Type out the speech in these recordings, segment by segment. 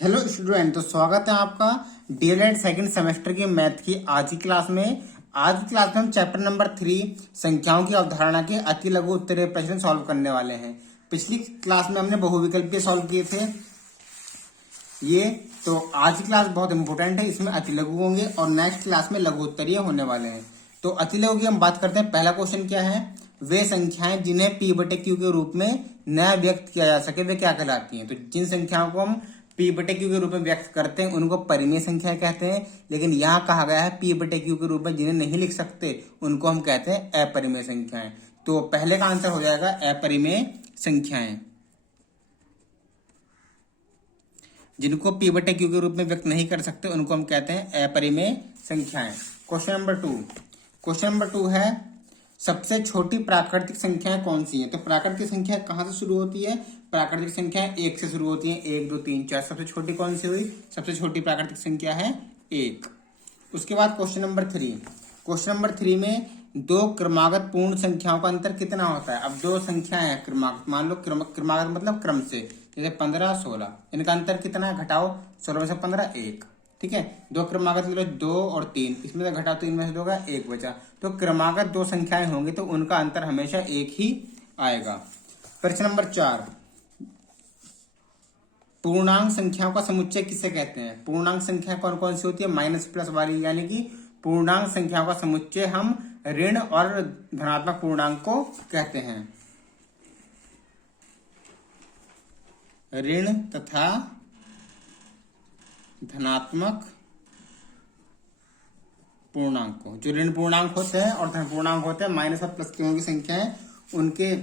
Hello student, तो स्वागत है आपका डीएलएड सेकंड सेमेस्टर की मैथ की आज की क्लास में। आज की क्लास में हम चैप्टर नंबर 3 संख्याओं की अवधारणा के अति लघु उत्तरीय प्रश्न सॉल्व करने वाले हैं। पिछली क्लास में हमने बहुविकल्पीय सॉल्व किए थे ये, तो आज की क्लास बहुत इंपॉर्टेंट है। इसमें अति लघु होंगे और नेक्स्ट क्लास में लघु उत्तरीय होने वाले हैं। तो अति लघु की हम बात करते हैं। पहला क्वेश्चन क्या है? वे संख्याएं जिन्हें p/q के रूप में न व्यक्त किया जा सके वे क्या कहलाती हैं? तो जिन संख्याओं को हम p/q के रूप में व्यक्त करते हैं उनको परिमेय संख्या कहते हैं। लेकिन यहाँ कहा गया है p/q के रूप में जिन्हें नहीं लिख सकते उनको हम कहते हैं अपरिमेय संख्याएं। तो पहले का आंसर हो जाएगा अपरिमेय संख्याएं। जिनको p/q के रूप में व्यक्त नहीं कर सकते उनको हम कहते हैं अपरिमेय संख्याएं। क्वेश्चन नंबर टू है, सबसे छोटी प्राकृतिक संख्याएं कौन सी हैं? तो प्राकृतिक संख्या कहां से शुरू होती है? प्राकृतिक संख्या 1 से शुरू होती है। 1 2 3 4। सबसे छोटी कौन सी हुई? सबसे छोटी प्राकृतिक संख्या है 1। उसके बाद क्वेश्चन नंबर 3 में दो क्रमागत पूर्ण संख्याओं का अंतर कितना होता है? अब दो संख्याएं हैं क्रमागत, मान लो क्रमागत मतलब क्रम से, जैसे 15 16, इनका अंतर कितना है? घटाओ 16 में से 15 1। ठीक है, दो क्रमागत ले लो 2 और 3, इसमें से घटाओ 3 में से 2 होगा 1 बचा। तो क्रमागत दो संख्याएं होंगी तो उनका अंतर हमेशा 1 ही आएगा। प्रश्न नंबर 4, पूर्णांक संख्याओं का समुच्चय किसे कहते हैं? पूर्णांक संख्या कौन कौन सी होती है? माइनस प्लस वाली, यानी कि पूर्णांक संख्याओं का समुच्चय हम ऋण और धनात्मक पूर्णांक को कहते हैं। ऋण तथा धनात्मक पूर्णांक को, जो ऋण पूर्णांक होते हैं और धन पूर्णांक होते हैं, माइनस और प्लस की संख्याएं, उनके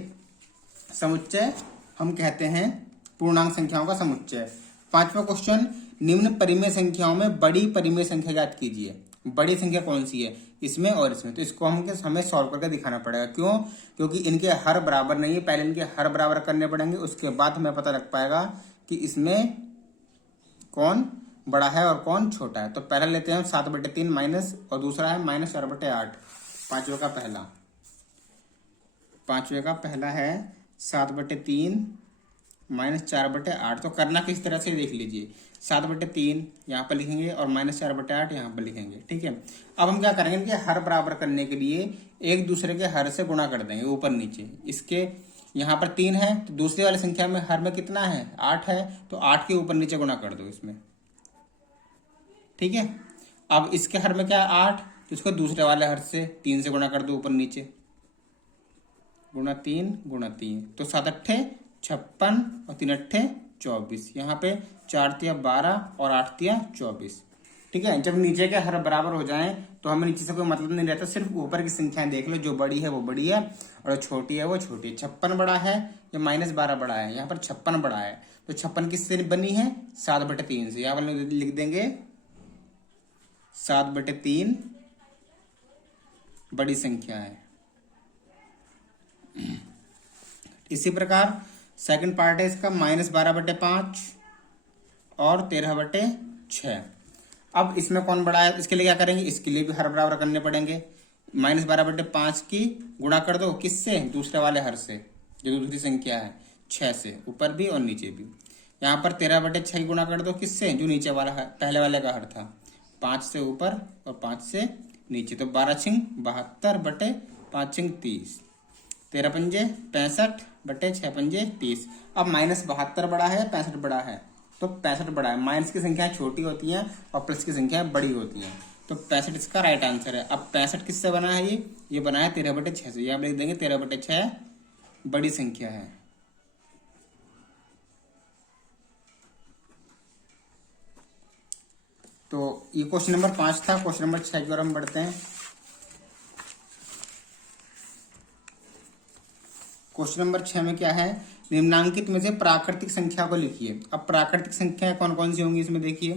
समुच्चय हम कहते हैं पूर्णांक संख्याओं का समुच्चय। 5वां क्वेश्चन, निम्न परिमेय संख्याओं में बड़ी परिमेय संख्या ज्ञात कीजिए। बड़ी संख्या कौन सी है इसमें और इसमें? तो इसको हमें सॉल्व करके दिखाना पड़ेगा। क्यों? क्योंकि इनके हर बराबर नहीं है। पहले इनके हर बराबर करने पड़ेंगे, उसके बाद हमें पता लग पाएगा कि इसमें कौन बड़ा है और कौन छोटा है। तो पहला लेते हैं 7/3 माइनस, और दूसरा है -4/8। पांचवे का पहला है 7/3 -4/8। तो करना किस तरह से देख लीजिए। 7/3 यहाँ पर लिखेंगे और -4/8 यहाँ पर लिखेंगे। ठीक है, अब हम क्या करेंगे कि हर बराबर करने के लिए एक दूसरे के हर से गुणा कर देंगे ऊपर नीचे। इसके यहाँ पर 3 है तो दूसरी वाली संख्या में हर में कितना है? 8 है, तो 8 के ऊपर नीचे गुणा कर दो इसमें। ठीक है, अब इसके हर में क्या है? 8, तो इसको दूसरे वाले हर से 3 से गुणा कर दो ऊपर नीचे, गुणा 3 तो 7 अट्ठे 56 और 3 अट्ठे 24। यहाँ पे 4 तिया 12 और 8 तिया 24। ठीक है, जब नीचे के हर बराबर हो जाएं तो हमें नीचे से कोई मतलब नहीं रहता, सिर्फ ऊपर की संख्याएं देख लो, जो बड़ी है वो बड़ी है और जो छोटी है वो छोटी है। 56 बड़ा है या -12 बड़ा है? यहाँ पर 56 बड़ा है, तो 56 किससे बनी है? 7/3 से। यहाँ पर लिख देंगे 7/3 बड़ी संख्या है। इसी प्रकार सेकंड पार्ट है इसका -12/5 और 13/6। अब इसमें कौन बड़ा है? इसके लिए क्या करेंगे? इसके लिए भी हर बराबर करने पड़ेंगे। -12/5 की गुणा कर दो किससे? दूसरे वाले हर से, जो दूसरी संख्या है 6 से, ऊपर भी और नीचे भी। यहाँ पर 13/6 की गुणा कर दो किससे? जो नीचे वाला है, पहले वाले का हर था, 5 से ऊपर और 5 से नीचे। तो 12×6 72/5×6 30, 13×5 65/6×5 30। अब -72 बड़ा है, 65 बड़ा है? तो 65 बड़ा है। माइनस की संख्याएं छोटी होती हैं और प्लस की संख्याएं बड़ी होती हैं, तो 65 इसका राइट आंसर है। अब 65 किससे बना है? ये बना है 13/6 से। यहाँ लिख देंगे 13/6 बड़ी संख्या है। तो ये क्वेश्चन नंबर 5 था। क्वेश्चन नंबर 6 की ओर हम बढ़ते हैं। क्वेश्चन नंबर 6 में क्या है? निम्नांकित में से प्राकृतिक संख्या को लिखिए। अब प्राकृतिक संख्या कौन कौन सी होंगी इसमें देखिए।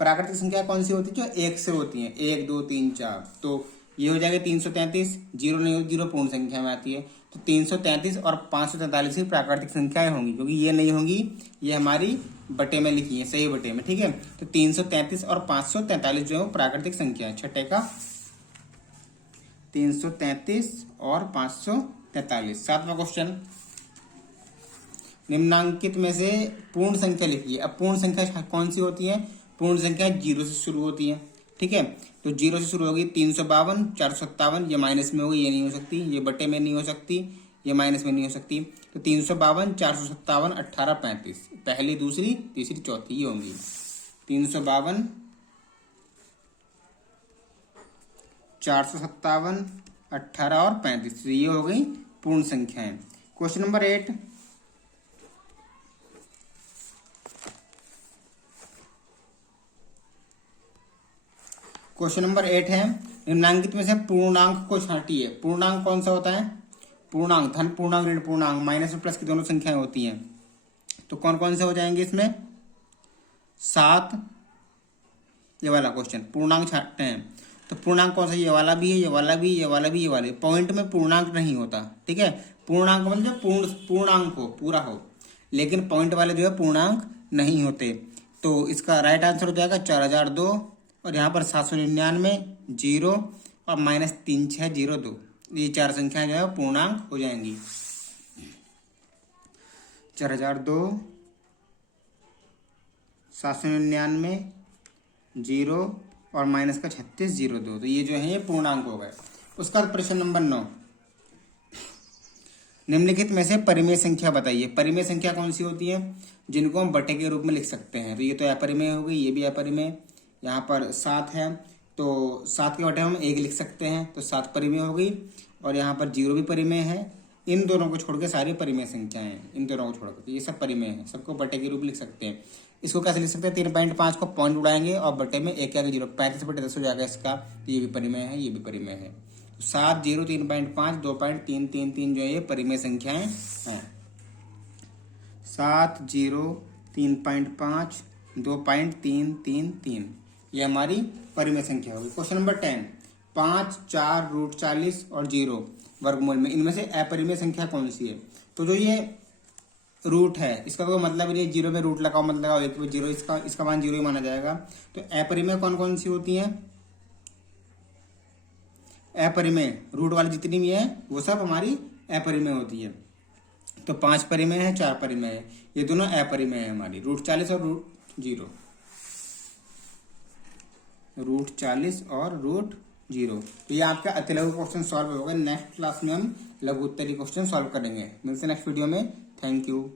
प्राकृतिक संख्या कौन सी होती है? जो 1 से होती है, 1 2 3 4। तो ये हो जाएगा 333, जीरो नहीं होगी, जीरो पूर्ण संख्या में आती है। तो 333 और 543 ही प्राकृतिक संख्याएं होंगी, क्योंकि ये नहीं होंगी, ये हमारी बटे में लिखी है, सही बटे में। ठीक है, तो 333 और 543 जो है प्राकृतिक संख्या है। छठे का 333 और 543। 7वां क्वेश्चन, निम्नांकित में से पूर्ण संख्या लिखिए। अब पूर्ण संख्या कौन सी होती है? पूर्ण संख्या 0 से शुरू होती है, ठीक है। तो 0 से शुरू होगी 352, 457, ये माइनस में होगी, ये नहीं हो सकती, ये बटे में नहीं हो सकती, ये माइनस में नहीं हो सकती। तो 352, 457, 18, 35, पहली, दूसरी, तीसरी, चौथी ये होंगी। 352, 457, 18 और 35, तो ये हो गई पूर्ण संख्याएं। क्वेश्चन नंबर 8, क्वेश्चन नंबर 8 है, निम्नांकित में से पूर्णांक को छांटिए। पूर्णांक कौन सा होता है? पूर्णांक, धन पूर्णांक, ऋण पूर्णांक, माइनस और प्लस की दोनों संख्याएं होती हैं। तो कौन कौन से हो जाएंगे इसमें? 7, ये वाला क्वेश्चन पूर्णांक छांटते हैं। तो पूर्णांक कौन सा? ये वाला भी है, ये वाला भी, ये वाला भी, ये वाले। पॉइंट में पूर्णांक नहीं होता, ठीक है। पूर्णांक मतलब पूर्णांक हो, पूरा हो, लेकिन पॉइंट वाले जो है पूर्णांक नहीं होते। तो इसका राइट आंसर हो जाएगा 4002, और यहाँ पर 799, 0 और -3602, ये चार संख्याएं जो है पूर्णांक हो जाएंगी। 4002, 799, 0 और माइनस का 3602, तो ये जो है ये पूर्णांक हो गए। उसका प्रश्न नंबर 9, निम्नलिखित में से परिमेय संख्या बताइए। परिमेय संख्या कौन सी होती है? जिनको हम बटे के रूप में लिख सकते हैं। तो ये तो अपरिमेय हो गई, ये भी अपरिमेय। यहाँ पर 7 है, तो 7 के बटे हम 1 लिख सकते हैं, तो 7 परिमेय हो गई। और यहाँ पर 0 भी परिमेय है। इन दोनों को छोड़ के सारी परिमेय संख्याएं हैं, इन दोनों को छोड़कर, तो ये सब परिमेय है, सबको बटे के रूप लिख सकते हैं। इसको कैसे लिख सकते हैं? 3.5 को पॉइंट उड़ाएंगे और बटे में 1 आगे 0, 35/10 हो जाएगा इसका। तो ये भी परिमेय है, ये भी परिमेय है। 7, 0, 3.5, 2.333 जो है ये परिमेय संख्याएं हैं। 7, 0, 3.5, 2.333, ये हमारी परिमेय संख्या होगी। क्वेश्चन नंबर 10, 5, 4, √40 और 0 वर्गमूल में इनमें से अपरिमेय संख्या कौन सी है? तो जो ये रूट है इसका तो मतलब नहीं, 0 में रूट लगाओ मत लगाओ, 1 में 0, इसका मान 0 ही माना जाएगा। तो अपरिमेय कौन कौन सी होती हैं? अपरिमेय रूट वाली जितनी भी है वो सब हमारी अपरिमेय होती है। तो 5 परिमेय है, 4 परिमेय है, ये दोनों अपरिमेय है हमारी, √40 और √0, √40 और √0। तो ये आपका अतिलघु क्वेश्चन सॉल्व हो गए। नेक्स्ट क्लास में हम लघु उत्तरीय क्वेश्चन सॉल्व करेंगे। मिलते हैं नेक्स्ट वीडियो में। Thank you.